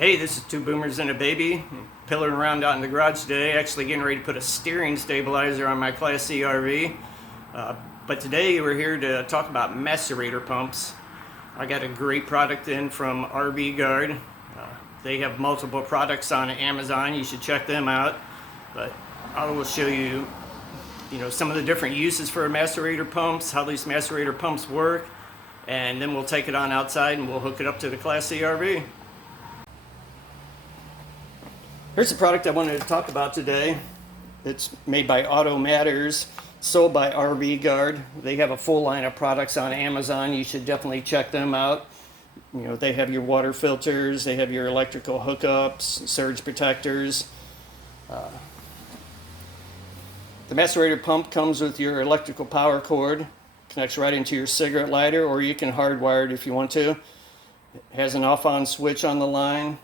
Hey, this is Two Boomers and a Baby. I'm pillaring around out in the garage today, actually getting ready to put a steering stabilizer on my Class C RV. But today we're here to talk about macerator pumps. I got a great product in from RVGUARD. They have multiple products on Amazon. You should check them out. But I will show you, some of the different uses for macerator pumps, how these macerator pumps work, and then we'll take it on outside and we'll hook it up to the Class C RV. Here's the product I wanted to talk about today. It's made by Auto Matters, sold by RVGUARD. They have a full line of products on Amazon. You should definitely check them out. They have your water filters, they have your electrical hookups, surge protectors. The macerator pump comes with your electrical power cord, connects right into your cigarette lighter, or you can hardwire it if you want to. It has an off-on switch on the line.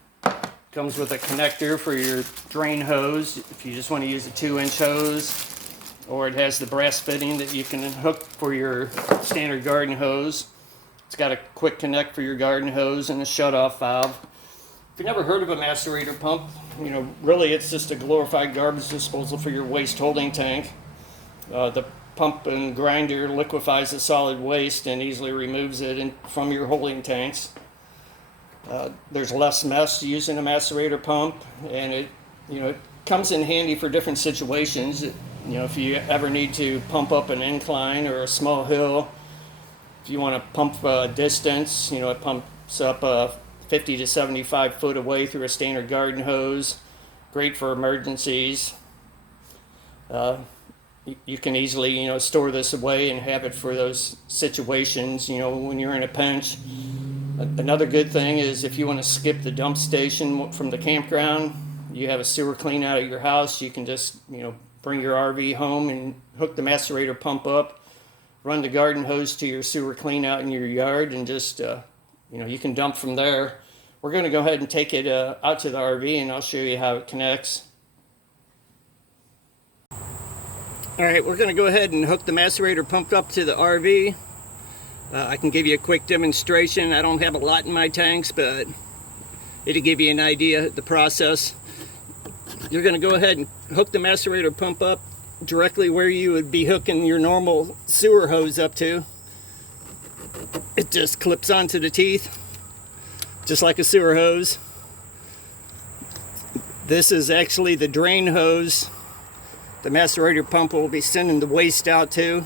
Comes with a connector for your drain hose if you just want to use a 2-inch hose, or it has the brass fitting that you can hook for your standard garden hose. It's got a quick connect for your garden hose and a shut-off valve. If you've never heard of a macerator pump, really it's just a glorified garbage disposal for your waste holding tank. The pump and grinder liquefies the solid waste and easily removes it from your holding tanks. There's less mess using a macerator pump, and it comes in handy for different situations. If you ever need to pump up an incline or a small hill, if you want to pump distance, it pumps up 50 to 75 foot away through a standard garden hose. Great for emergencies. You can easily, store this away and have it for those situations, when you're in a pinch. Another good thing is if you want to skip the dump station from the campground, you have a sewer clean out at your house, you can just, bring your RV home and hook the macerator pump up, run the garden hose to your sewer clean out in your yard, and just, you can dump from there. We're going to go ahead and take it out to the RV, and I'll show you how it connects. All right, we're going to go ahead and hook the macerator pump up to the RV. I can give you a quick demonstration. I don't have a lot in my tanks, but it'll give you an idea of the process. You're going to go ahead and hook the macerator pump up directly where you would be hooking your normal sewer hose up to. It just clips onto the teeth, just like a sewer hose. This is actually the drain hose the macerator pump will be sending the waste out to.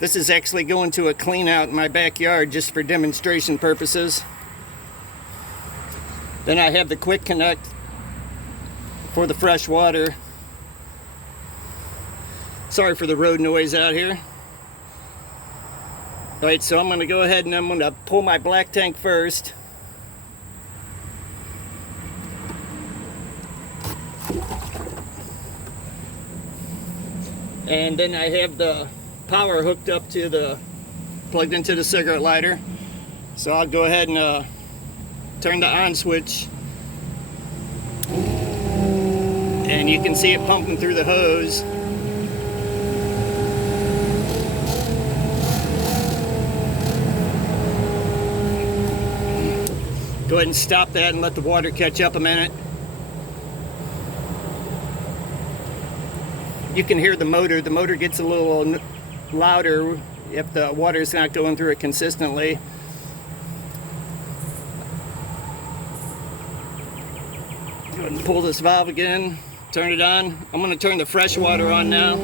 This is actually going to a clean out in my backyard just for demonstration purposes. Then I have the quick connect for the fresh water. Sorry for the road noise out here. Alright, so I'm going to go ahead and I'm going to pull my black tank first. And then I have the power hooked up to plugged into the cigarette lighter. So I'll go ahead and turn the on switch, and you can see it pumping through the hose. Go ahead and stop that and let the water catch up a minute. You can hear the motor. The motor gets a little louder if the water is not going through it consistently. Go ahead and pull this valve again, turn it on. I'm going to turn the fresh water on now.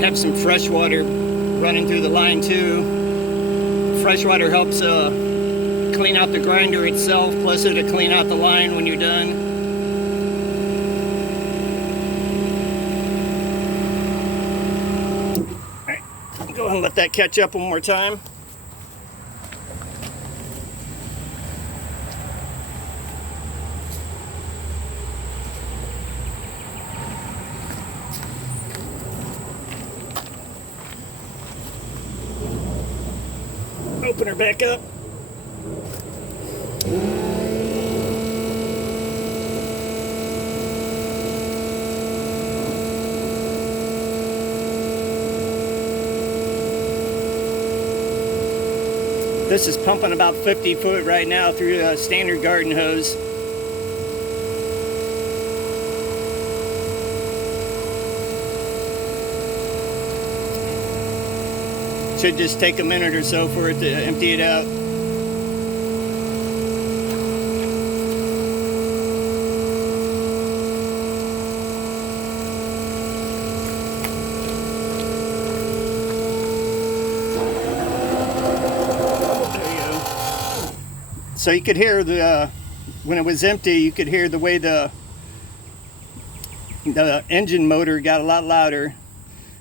Have some fresh water running through the line too. Fresh water helps clean out the grinder itself, plus it'll clean out the line when you're done. Go ahead and let that catch up one more time. Open her back up. This is pumping about 50 foot right now through a standard garden hose. Should just take a minute or so for it to empty it out. So you could hear when it was empty, you could hear the way the engine motor got a lot louder.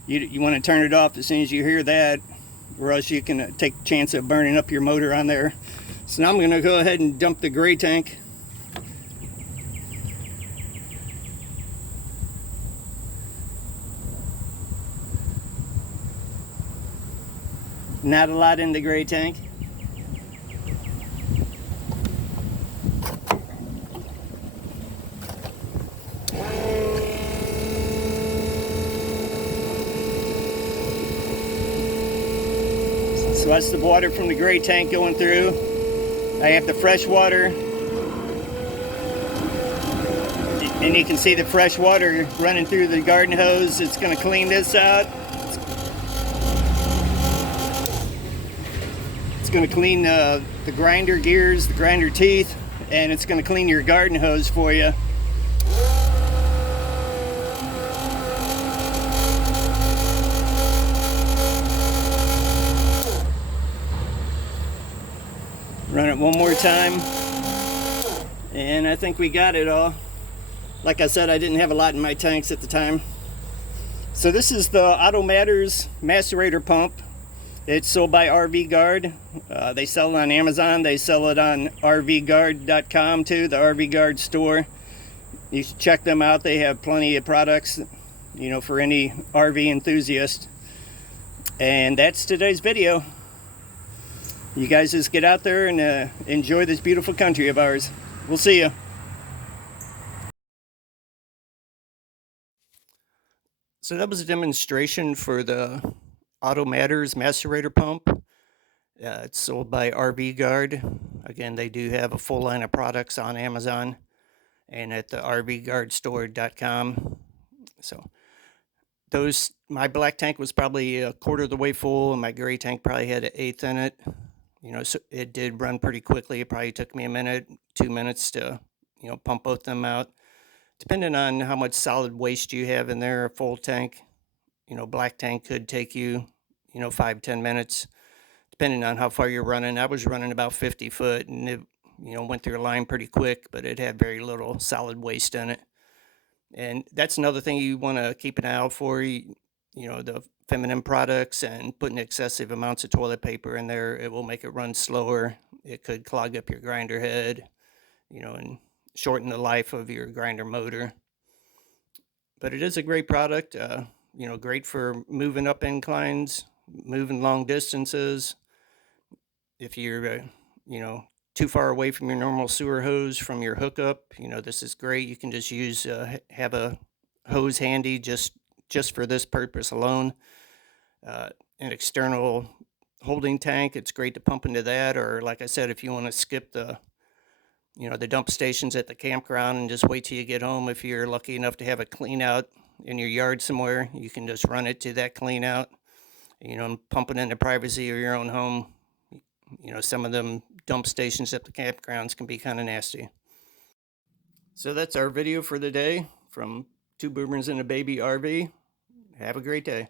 You want to turn it off as soon as you hear that, or else you can take a chance of burning up your motor on there. So now I'm going to go ahead and dump the gray tank. Not a lot in the gray tank. So that's the water from the gray tank going through. I have the fresh water. And you can see the fresh water running through the garden hose. It's going to clean this out. It's going to clean the grinder gears, the grinder teeth, and it's going to clean your garden hose for you. Run it one more time, and I think we got it all. Like I said, I didn't have a lot in my tanks at the time. So this is the Auto Matters macerator pump. It's sold by RVGUARD. They sell it on Amazon. They sell it on RVGUARD.com too, the RVGUARD store. You should check them out. They have plenty of products, you know, for any RV enthusiast. And that's today's video. You guys just get out there and enjoy this beautiful country of ours. We'll see you. So that was a demonstration for the Auto Matters macerator pump. It's sold by RVGUARD. Again, they do have a full line of products on Amazon and at the RVGuardstore.com. So my black tank was probably a quarter of the way full, and my gray tank probably had an eighth in it. You know, so it did run pretty quickly. It probably took me a minute, 2 minutes to, you know, pump both them out. Depending on how much solid waste you have in there, a full tank, you know, black tank could take you, you know, 5-10 minutes, depending on how far you're running. I was running about 50 foot, and it, you know, went through a line pretty quick, but it had very little solid waste in it. And that's another thing you want to keep an eye out for. You know, the feminine products and putting excessive amounts of toilet paper in there, it will make it run slower. It could clog up your grinder head, you know, and shorten the life of your grinder motor. But it is a great product, you know, great for moving up inclines, moving long distances. If you're, you know, too far away from your normal sewer hose from your hookup, you know, this is great. You can just use, have a hose handy just for this purpose alone. An external holding tank, it's great to pump into that. Or like I said, if you want to skip the, you know, the dump stations at the campground and just wait till you get home, if you're lucky enough to have a clean out in your yard somewhere, you can just run it to that clean out, you know, and pump it in the privacy of your own home. You know, some of them dump stations at the campgrounds can be kind of nasty. So that's our video for the day from Two Boomers and a Baby RV. Have a great day.